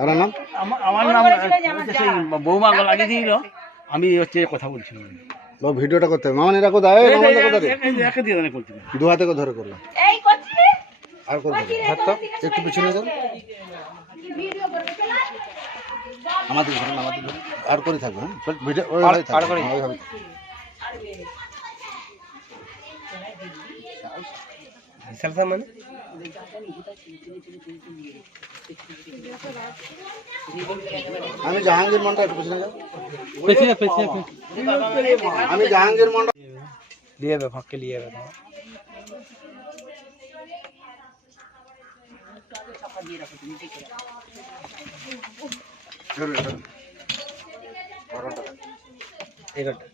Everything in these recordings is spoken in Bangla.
আপনার নাম? আমার নাম বৌমা লাগিয়ে দিল। আমি হচ্ছে কথা বলছিলাম। ভিডিওটা করতে হবে। মামা এরা কোথায়? এই মামা এরা কোথায়? একে দিয়ে দাঁড়িয়ে করছি। দু হাতে করে ধরে করলাম। আর করতে হবে। একটু পিছনে যান। আমাদের ধরুন আমাদের আর করে থাকবে হ্যাঁ? চল, ভিডিও হ্যাঁ, ওইভাবে থাকবে। আমি জাহাঙ্গীর মন্ডল একটু পিছনে যাও পেছিয়ে পেছিয়ে আমি জাহাঙ্গীর মন্ডল। দিয়ে দেবো ফাঁককে নিয়ে দেবো। ধরুন, ধরুন। এগারোটা।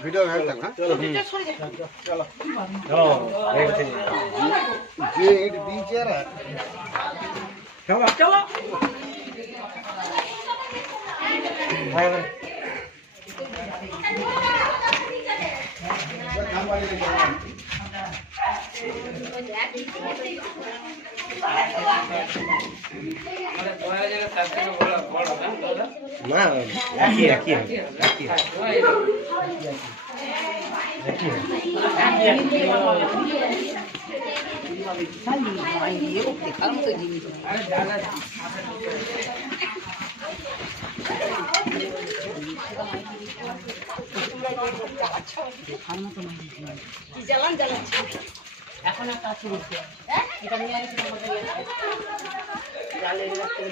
ভিডিও ভাবে থাকবে হ্যাঁ যে ইট দিয়েছে এরা চলো চলো না একই একই এখন আর কাজ শুরু এটা নিয়ে জালের রাখতে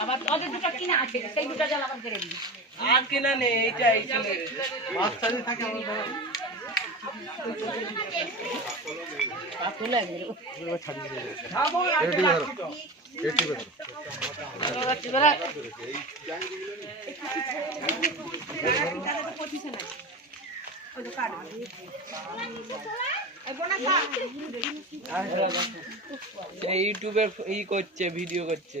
আবার ওদের দুটো কিনা আছে সেই দুটো জাল আবার করে দিই আর কিনা নেই এইটা এইটা মাছ চালি থাকে আমার তুলে ইউটিউবে ই করছে। ভিডিও করছে।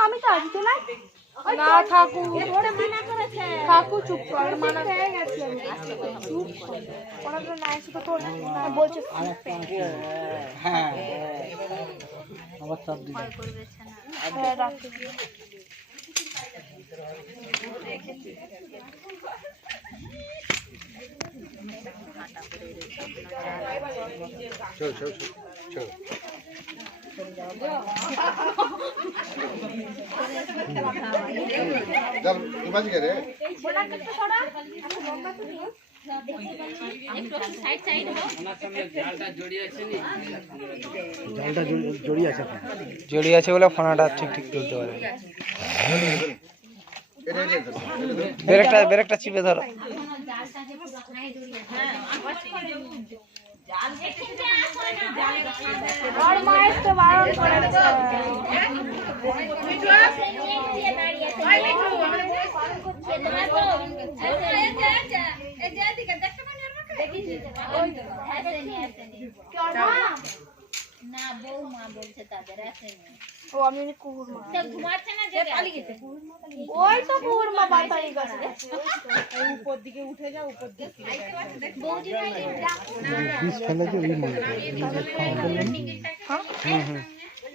আমি তো আছি তোলাই না ঠাকুর ঠাকুর চুপ কর মানা হয়ে গেছে আমি চুপ কর ওরা তো না এসে তো তোর না বলছে হ্যাঁ আবার চাপ দিবে হ্যাঁ রাখতে চল চল চল জালটা জড়িয়ে আছে বলে ফোনাটা ঠিক ঠিক তুলতে পারে। ব্রেকটা ব্রেকটা চিপে ধরো। আর মায়ের তো বারণ করেছে না বৌমা বলছে তাদের আসেনি ও আমি এমনি কুকুর মা তা ঘুমাচ্ছে না যে পালিয়ে গেছে ওই তো কুকুর মা বাতাই গেছে বৌদি নাই একটা আমি খাই ইউটিউব চালানো আছে আমি সাই- জায়গা হচ্ছে কি না? এটা তো মোটির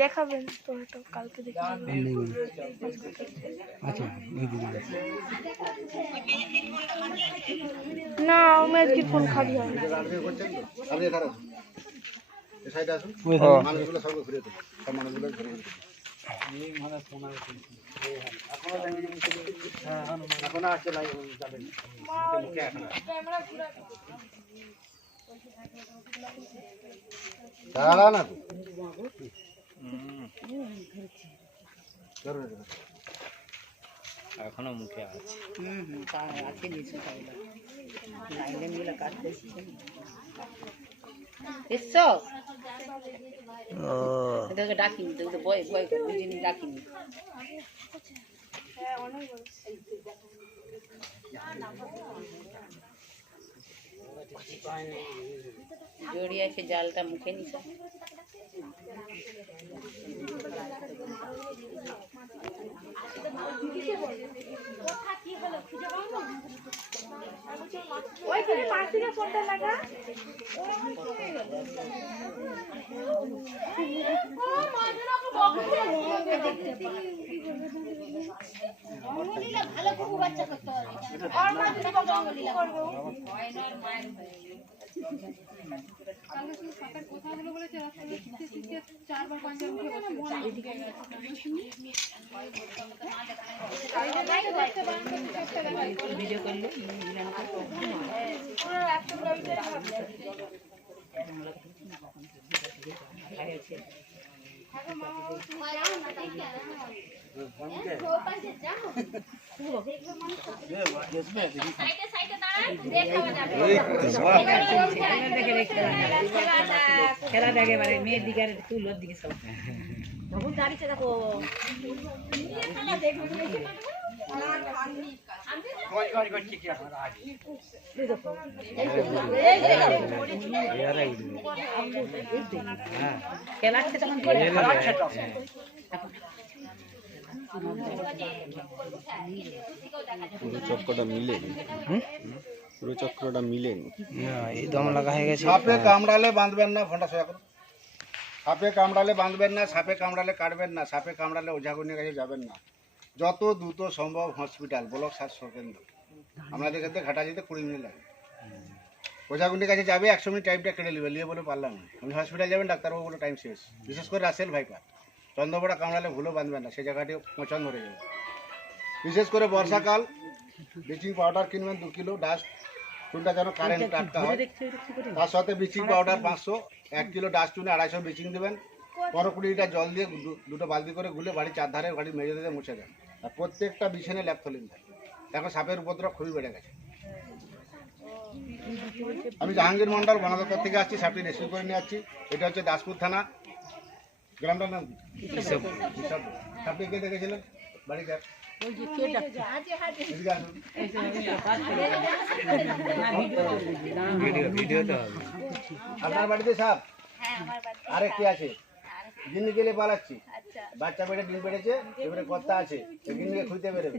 দেখাবেন তো হয়তো কালকে দেখাবেন আচ্ছা না আমি আজকে ফোন খালি হয় না। আপনি এখানে আসুন। এই সাইডে আসুন। মানুষগুলো সব ঘুরে দেবো। মানুষগুলো ঘুরে ঘুরে এখন আসছে দাঁড়া না তো। এখনও মুখে আছে। হুম হুম তা আছে নিশ্চয় লাইনে মিলে কাটতে এসছো? এদেরকে ডাকিনি তোকে ভয় করে দুজনই ডাকিনি। জড়িয়ে আছে জালটা মুখে নিছে ওইখানে মাসিকে ফোনটা লাগা ভালো কুকুর বাচ্চা করতে হবে ভিডিও করলে সাইডে সাইডে দাঁড়ান দেখাও যাবে খেলা দেখে মেয়ের দিকে আর তুলোর দিকে সব খেলাচ্ছে তখন পুরো চক্রটা মিলেনি পুরো চক্রটা মিলেনি এই দম লাগা হয়ে গেছে। সাপে কামড়ালে বাঁধবেন না ফোনটা সোজা করুন। সাপে কামড়ালে বাঁধবেন না সাপে কামড়ালে কাটবেন না সাপে কামড়ালে ওঝাগুনির কাছে যাবেন না। যত দ্রুত সম্ভব হসপিটাল ব্লক স্বাস্থ্য কেন্দ্র। আমাদের কাছে ঘাটা যেতে কুড়ি মিনিট লাগে। ওঝাগুনির কাছে যাবে একশো মিনিট টাইমটা কেটে নেবে। নিয়ে বলে পারলাম না। আপনি হসপিটাল যাবেন ডাক্তারবাবু বলে টাইম শেষ। বিশেষ করে রাসেল ভাইপার। চন্দ্রপড়া কামড়ালে ভুলও বাঁধবেন না সেই জায়গাটি পচন ধরে যাবে। বিশেষ করে বর্ষাকাল ব্লিচিং পাউডার কিনবেন দু কিলো ডাস্ট চুলটা যেন কারেন্ট টাটকা হয়। তার সাথে ব্লিচিং পাউডার পাঁচশো এক কিলো ডাস্টবিনে আড়াইশো ব্লিচিং দেবেন। পনেরো কুড়ি লিটার জল দিয়ে দুটো বালতি করে গুলে বাড়ির চারধারে বাড়ি মেঝে দিয়ে মুছে দেন। আর প্রত্যেকটা বিছানে ল্যাপথলিন দেন এখন সাপের উপদ্রব খুবই বেড়ে গেছে। আমি জাহাঙ্গীর মন্ডল বনদপ্তর থেকে আসছি সাপটি রেস্কিউ করে নিয়ে আসছি এটা হচ্ছে দাসপুর থানা। গ্রামটার নাম কি হিসাবপুর। কে দেখেছিলেন ভিডিওটা আপনার বাড়িতে সাপ হ্যাঁ আরে কে আছে গিন্নি গেলে পালাচ্ছি। আচ্ছা। বাচ্চা পেটে ডিম পেড়েছে এবারে কর্তা আছে গিন্নিকে খুঁজতে বেরোবে।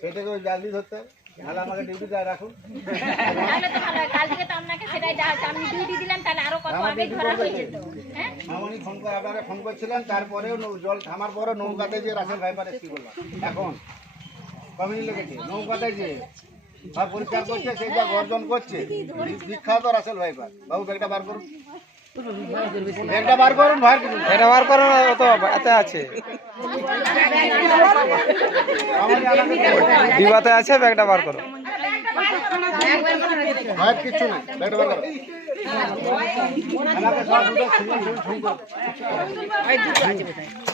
সেটাকে জালদি ধরতে হবে। নাহলে আমাকে ডিউটিতে রাখুন। তাহলে হয় তাহলে মামনি ফোন করে আপনারা ফোন করছিলেন তারপরেও জল থামার পরে নৌকাতে যে রাসেল ভাইপার এসছি করলাম এখন কমিনি লেগেছে? নৌকাতে যে পরিষ্কার করছে সে যা গর্জন করছে বিখ্যাত রাসেল ভাইপার বাবু ব্যাগটা বার করুন। ব্যাগটা বার করুন বার কিছু না। এটা বার করুন অত এতে আছে। ডিবাতে আছে ব্যাগটা বার করো। ভয়ের কিচ্ছু নাই ব্যাগটা বার করো। আমাকে সব দুটো সিঙ্গেল সিঙ্গেল ফোন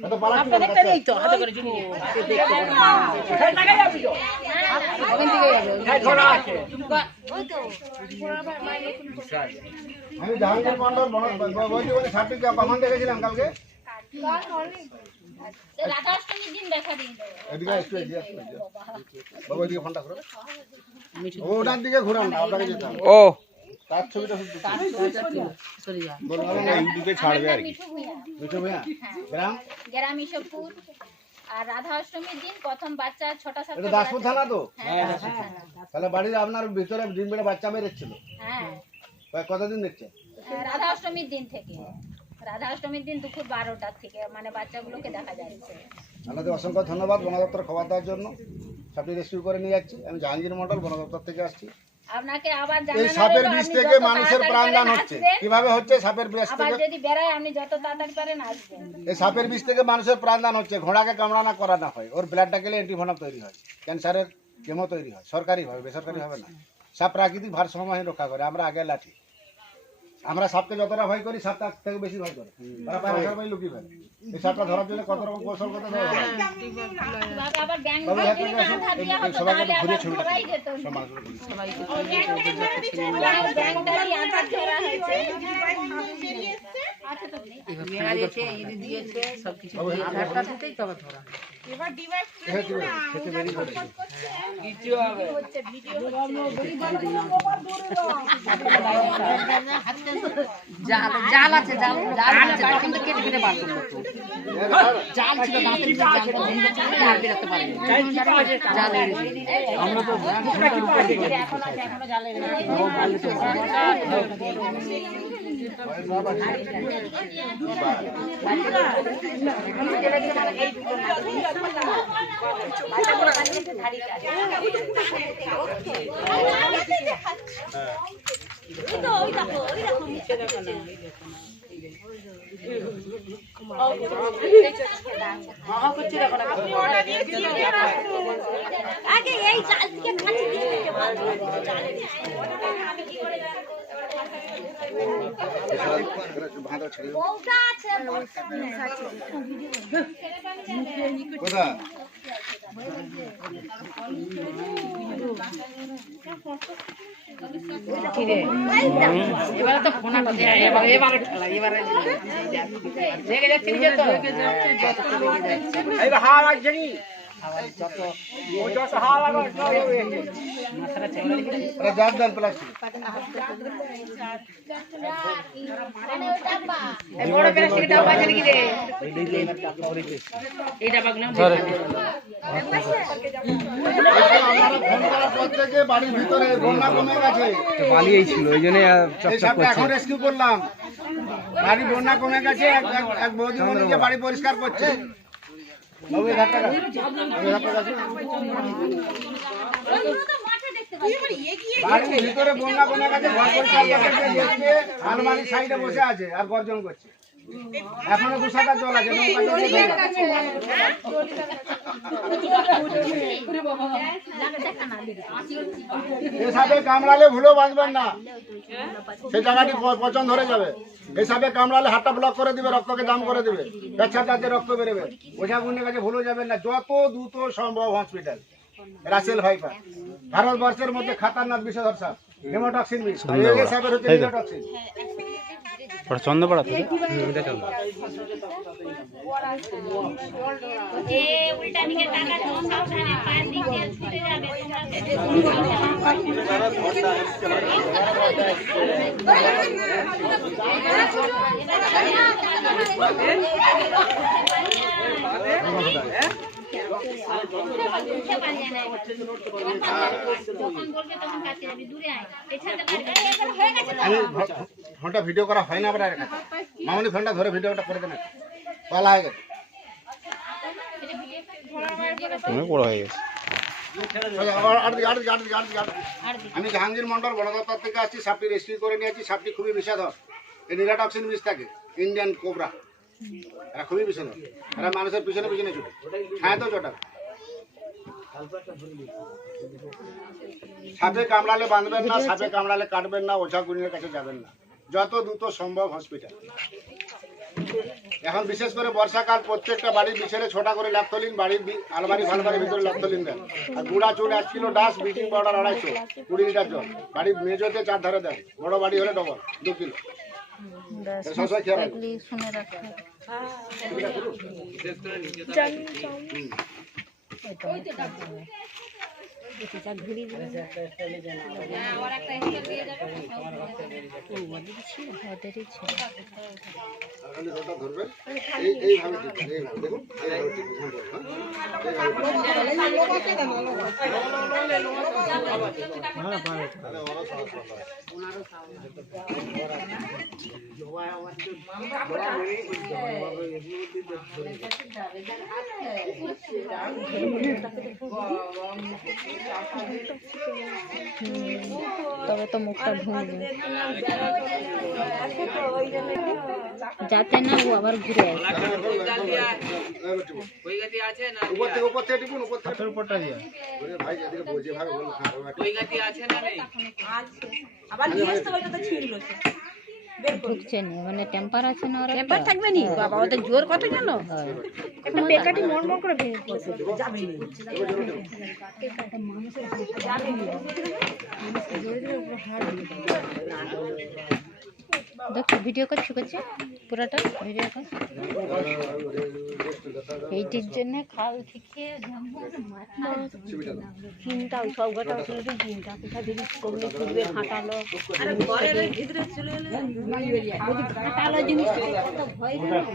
দেখতে ওখান থেকে যাবে? আমি জাহাঙ্গীর মন্ডল সাপটি কখন দেখেছিলাম কালকে রাধাষ্টমীর দিন দেখা দিন এদিকে একটু এগিয়ে আসুন, এগিয়ে আসুন। বাবা ওইদিকে ফোনটা করো। ও ওনার দিকে ঘুরান না আপনাকে যেতে হবে। ও। তার ছবিটা শুধু সরে যা। ইউটিউবে ছাড়বে আর কি। মিঠু ভাইয়া গ্রাম? গ্রাম ইসবপুর আর রাধা অষ্টমীর দিন প্রথম বাচ্চা ছটা সাতটা এটা দাসপুর থানা তো? হ্যাঁ তাহলে বাড়ির আপনার ভিতরে দিন বেড়ে বাচ্চা মেরেছিল। হ্যাঁ। কতদিন দেখছে? রাধা অষ্টমীর দিন থেকে। রাধা অষ্টমীর দিন দুপুর বারোটার থেকে মানে বাচ্চাগুলোকে দেখা যাচ্ছে। আপনাদের অসংখ্য ধন্যবাদ বন দপ্তর খবর দেওয়ার জন্য। সাপটি রেস্কিউ করে নিয়ে যাচ্ছি। আমি জাহাঙ্গীর মন্ডল বন দপ্তর থেকে আসছি। আপনাকে আবার এই সাপের বিষ থেকে মানুষের প্রাণদান হচ্ছে। কীভাবে হচ্ছে সাপের বিষ আবার থেকে? যদি বেড়ায় আপনি যত তাড়াতাড়ি পারেন আসবেন। এই সাপের বিষ থেকে মানুষের প্রাণদান হচ্ছে ঘোড়াকে কামড়ানা করানো হয়। ওর ব্লাডটা গেলে অ্যান্টিভেনম তৈরি হয় ক্যান্সারের কেমো তৈরি হয় সরকারি হবে বেসরকারি হবে না। সাপ প্রাকৃতিক ভারসাম্য রক্ষা করে আমরা আগে লাঠি। আমরা সাপকে যতটা ভয় করি সাপ তার থেকে বেশি ভয় করে। ওরা পায়ে ভাই লুকিয়ে ফেলে এই সাপটা ধরার জন্য কত রকম কৌশল করতে হবে কীভাবে আবার ব্যাংক বাবা, যদি হাত জাল জাল আছে জাল জাল আছে তখন তো কেটে কেটে বার করল জাল ছিল দাঁতের জাল আর বেরোতে পারেনি। জাল আমরা তো এখন আগে এই জাল থেকে কাছে দিয়ে দিতে এবারে তো বাড়ির ভিতরে বন্যা কমে গেছে পালিয়েই ছিল ওই জন্য এখন রেস্কিউ করলাম। বাড়ি বন্যা কমে গেছে, এক- বৌদি বাড়ি পরিষ্কার করছে। ভিতরে বন্যা কমে কাছে আলমারির সাইডে বসে আছে আর গর্জন করছে। এখনও সাঁতার জল আছে সাপে কামড়ালে ভুলেও বাঁচবেন না। সেই জায়গাটি পচন ধরে যাবে। এই কামড়ালে হাতটা ব্লক করে দিবে রক্তকে দাম করে দিবে। পেচ্ছাপ যাতে রক্ত বেরোবে। ওঝা গুণের কাছে ভুলেও যাবেন না। যত দ্রুত সম্ভব হসপিটাল রাসেল ভাইপার ভারতবর্ষের মধ্যে খাতারনাক বিষধর সাপ হেমোটক্সিন বিষ। হচ্ছে ওটা চন্দ্রপাড়া তো? এটা চন্দ্র এ উল্টা ফোনটা ভিডিও করা হয় না কাছে মামনি ফোনটা ধরে ভিডিওটা করে দেন পালা হয়ে গেছে। অনেক বড় হয়ে গেছে। আমি জাহাঙ্গীর মন্ডল বন দপ্তর থেকে আসছি সাপটি রেস্কিউ করে নিয়েছি সাপটি খুবই বিষাদর। এই নিরাটক্সিন বিষ থাকে ইন্ডিয়ান কোবরা এরা মানুষের পিছনে পিছনে ছুটে। তো চটা সাপে কামড়ালে বাঁধবেন না, সাপে কামড়ালে কাটবেন না, ওঝা কাছে যাবেন না। যত দ্রুত সম্ভব হসপিটাল এখন বিশেষ করে বর্ষাকাল, প্রত্যেকটা বাড়ির বিছেরে ছোটা করে ল্যাপথলিন, বাড়ির আলমারি ফালমারির ভিতরে ল্যাপথলিন দেন আর গুঁড়া চুল, এক কিলো ডাস ব্লিচিং পাউডার আড়াইশো, কুড়ি লিটার জল। বাড়ির মেজোতে চার ধারে দেন বড় বাড়ি হলে ডবল দু কিলো। শুনে রাখতে আর খালি ওটা ধরবেন এই এইভাবে টিপবেন এইভাবে দেখুন এইভাবে তবে তো মুখটা ভুলবে যাতে না ও আবার ঘুরে আসে। এইভাবে টিপুন। উপর থেকে উপর থেকে ঢুকছে না মানে টেম্পার আছে না ওরা টেম্পার থাকবে না? বাবা ওদের জোর কত জানো পেকাটি মন মন করে ভেঙে পড়ছে দেখো ভিডিও করছ করছে পুরাটা ভিডিও কর এইটির জন্য খাল থেকে চিন্তা সব ছিল তো চিন্তা কোথায় বেরিয়ে করলে খুঁজবে হাঁটালো। হাঁটালো জিনিস ভয় এখন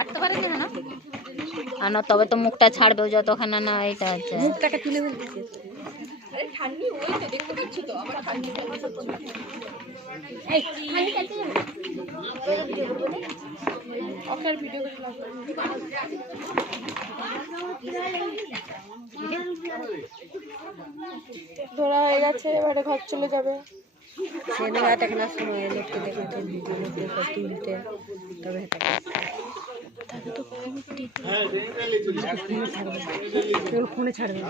আটতে পারে না? আর না তবে তো মুখটা ছাড়বে যতক্ষণ না এটা হচ্ছে। মুখটাকে তুলে ফেলতেছে ঠান্ডি হয়েছে দেখতে পাচ্ছ তো আমার যাবে ওকে ভিডিও ধরা হয়ে গেছে এবারে ঘর চলে যাবে। ছেলে হাতে না সময় লোককে দেখেছে ভিডিও লোককে সব তুলতে তবে হেঁটে ফোনে ছাড়বে।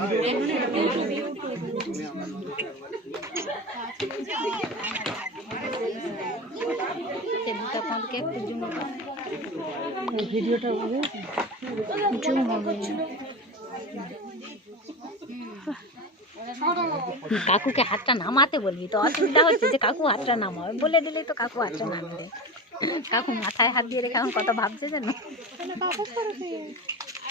তখনকে জুম ভিডিওটা হবে জুম হবে। কাকুকে হাতটা নামাতে বলি তো অসুবিধা হচ্ছে যে কাকু হাতটা নামাবে। বলে দিলেই তো কাকু হাতটা নামবে। কাকু মাথায় হাত দিয়ে রেখে এখন কত ভাবছে জানো?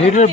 ভিডিও